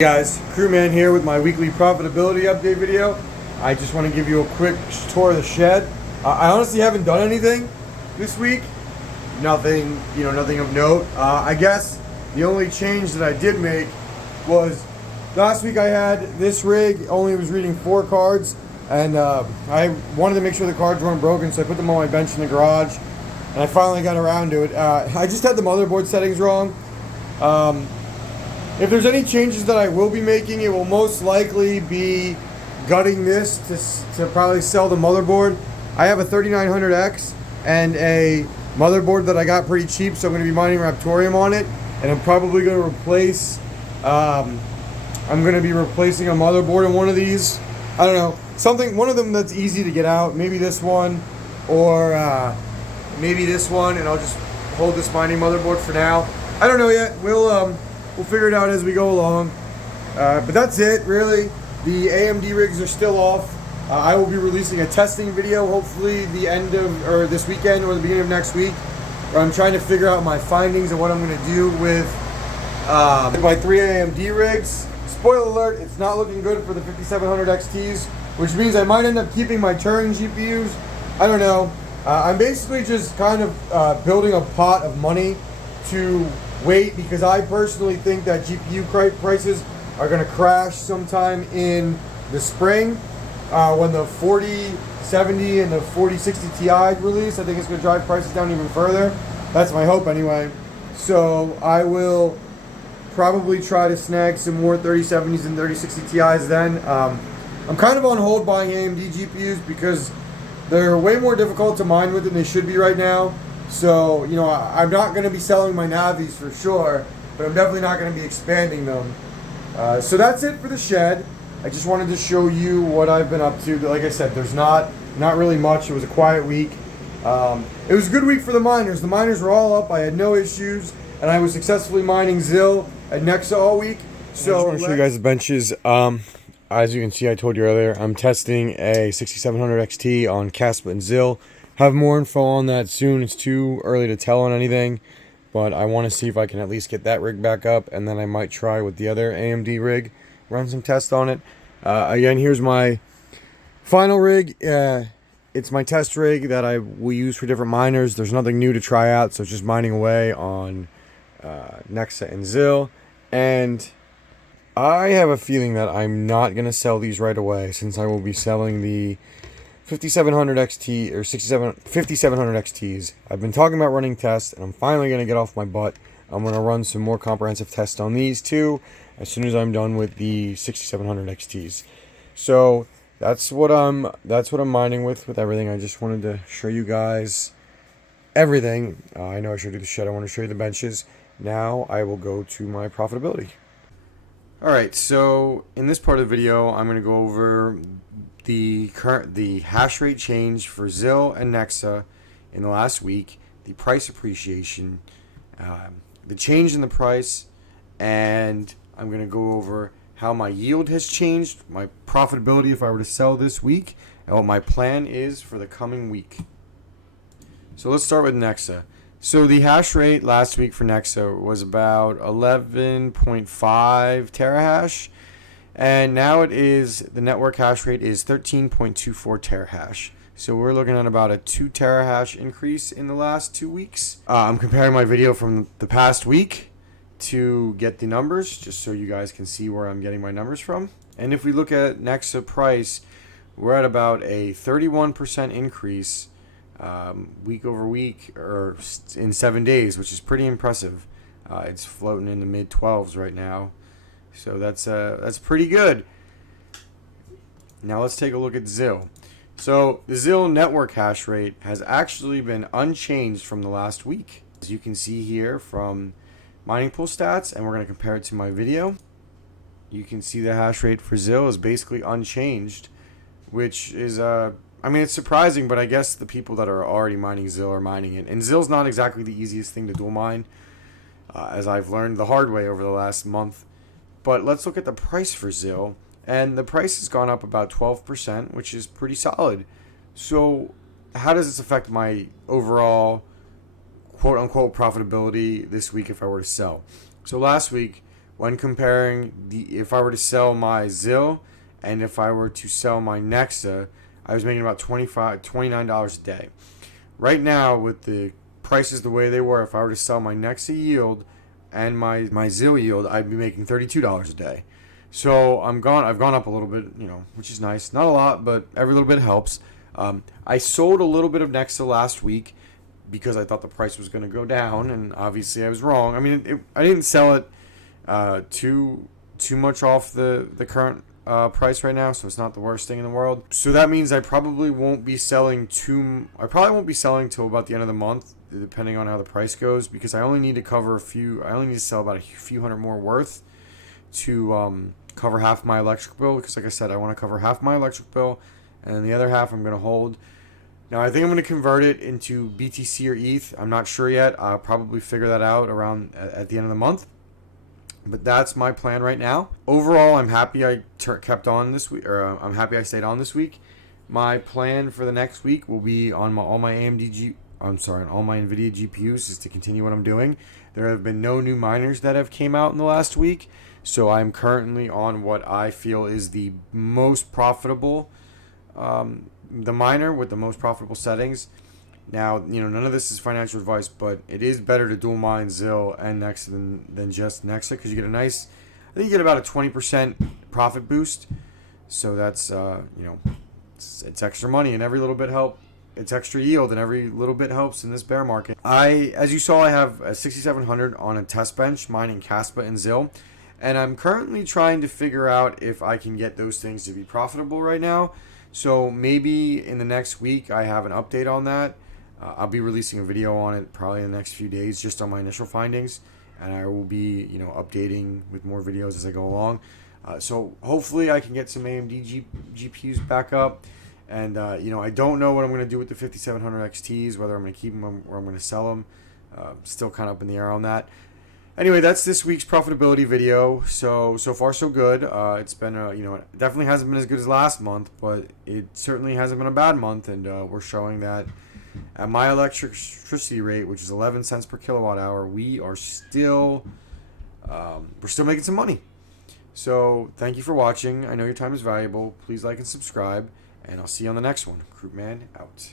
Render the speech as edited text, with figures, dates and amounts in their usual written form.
Hey guys, Crewman here with my weekly profitability update video. I just want to give you a quick tour of the shed. I honestly haven't done anything this week. Nothing, nothing of note. I guess the only change that I did make was last week I had this rig only was reading 4 cards, and I wanted to make sure the cards weren't broken, so I put them on my bench in the garage, and I finally got around to it. I just had the motherboard settings wrong. If there's any changes that I will be making, it will most likely be gutting this to probably sell the motherboard. I have a 3900X and a motherboard that I got pretty cheap, so I'm going to be mining Raptorium on it, and I'm probably going to replace. I'm going to be replacing a motherboard in one of these. I don't know, one of them that's easy to get out. Maybe this one, or maybe this one, and I'll just hold this mining motherboard for now. I don't know yet. We'll figure it out as we go along. But that's it, really. The AMD rigs are still off. I will be releasing a testing video, hopefully this weekend or the beginning of next week, where I'm trying to figure out my findings and what I'm going to do with my 3 AMD rigs. Spoiler alert, it's not looking good for the 5700 XTs, which means I might end up keeping my Turing GPUs. I don't know. I'm basically just kind of building a pot of money to wait, because I personally think that GPU prices are going to crash sometime in the spring when the 4070 and the 4060 Ti release. I think it's going to drive prices down even further. That's my hope anyway. So I will probably try to snag some more 3070s and 3060 Ti's then. I'm kind of on hold buying AMD GPUs because they're way more difficult to mine with than they should be right now. So, I'm not going to be selling my Navis for sure, but I'm definitely not going to be expanding them. So that's it for the shed. I just wanted to show you what I've been up to. Like I said, there's not really much. It was a quiet week. It was a good week for the miners. The miners were all up. I had no issues, and I was successfully mining ZIL and Nexa all week. So I'll show you guys the benches. As you can see, I told you earlier, I'm testing a 6700 XT on Caspa and ZIL. Have more info on that soon. It's too early to tell on anything, but I want to see if I can at least get that rig back up, and then I might try with the other AMD rig, run some tests on it. Again, here's my final rig. It's my test rig that I will use for different miners. There's nothing new to try out, so it's just mining away on Nexa and ZIL. And I have a feeling that I'm not going to sell these right away, since I will be selling the 5700 XT or 5700 XTs. I've been talking about running tests, and I'm finally going to get off my butt. I'm going to run some more comprehensive tests on these too as soon as I'm done with the 6700 XTs. So that's what I'm mining with everything. I just wanted to show you guys everything. I know I showed you the shed. I want to show you the benches. Now I will go to my profitability. Alright, so in this part of the video, I'm going to go over the hash rate change for ZIL and Nexa in the last week, the price appreciation, the change in the price, and I'm going to go over how my yield has changed, my profitability if I were to sell this week, and what my plan is for the coming week. So let's start with Nexa. So the hash rate last week for Nexa was about 11.5 terahash. And now the network hash rate is 13.24 terahash. So we're looking at about a 2 terahash increase in the last 2 weeks. I'm comparing my video from the past week to get the numbers, just so you guys can see where I'm getting my numbers from. And if we look at Nexa price, we're at about a 31% increase week over week, or in 7 days, which is pretty impressive. It's floating in the mid 12s right now. So that's pretty good. Now let's take a look at ZIL. So the ZIL network hash rate has actually been unchanged from the last week. As you can see here from mining pool stats, and we're going to compare it to my video, you can see the hash rate for ZIL is basically unchanged, which is it's surprising, but I guess the people that are already mining ZIL are mining it. And ZIL's not exactly the easiest thing to dual mine, as I've learned the hard way over the last month. But let's look at the price for ZIL, and the price has gone up about 12%, which is pretty solid. So how does this affect my overall quote-unquote profitability this week if I were to sell? So last week when comparing if I were to sell my ZIL and if I were to sell my Nexa, I was making about $29 a day. Right now, with the prices the way they were, if I were to sell my Nexa yield and my ZIL yield, I'd be making $32 a day. So I've gone up a little bit, which is nice. Not a lot, but every little bit helps. I sold a little bit of Nexa last week because I thought the price was going to go down, and obviously I was wrong. I mean, I didn't sell it too much off the current price right now, so it's not the worst thing in the world. So that means I probably won't be selling till about the end of the month, depending on how the price goes, because I only need to sell about a few hundred more worth to cover half my electric bill, because like I said, I want to cover half my electric bill, and then the other half I'm going to hold. Now I think I'm going to convert it into BTC or ETH. I'm not sure yet. I'll probably figure that out around at the end of the month. But that's my plan right now. Overall, I'm happy I kept on this week, or I'm happy I stayed on this week. My plan for the next week will be on all my NVIDIA GPUs is to continue what I'm doing. There have been no new miners that have came out in the last week, so I'm currently on what I feel is the most profitable, the miner with the most profitable settings. Now, none of this is financial advice, but it is better to dual mine ZIL and Nexa than just Nexa, because you get I think you get about a 20% profit boost. So that's, it's extra money, and every little bit helps. It's extra yield, and every little bit helps in this bear market. As you saw, I have a 6,700 on a test bench mining Caspa and ZIL, and I'm currently trying to figure out if I can get those things to be profitable right now. So maybe in the next week I have an update on that. I'll be releasing a video on it probably in the next few days, just on my initial findings, and I will be, updating with more videos as I go along. So hopefully I can get some AMD GPUs back up, and I don't know what I'm going to do with the 5700 XTs, whether I'm going to keep them or I'm going to sell them. Still kind of up in the air on that. Anyway, that's this week's profitability video. So far so good. It's been it definitely hasn't been as good as last month, but it certainly hasn't been a bad month, and we're showing that at my electricity rate, which is 11 cents per kilowatt hour, we're still making some money. So thank you for watching. I know your time is valuable. Please like and subscribe, and I'll see you on the next one. Croup Man out.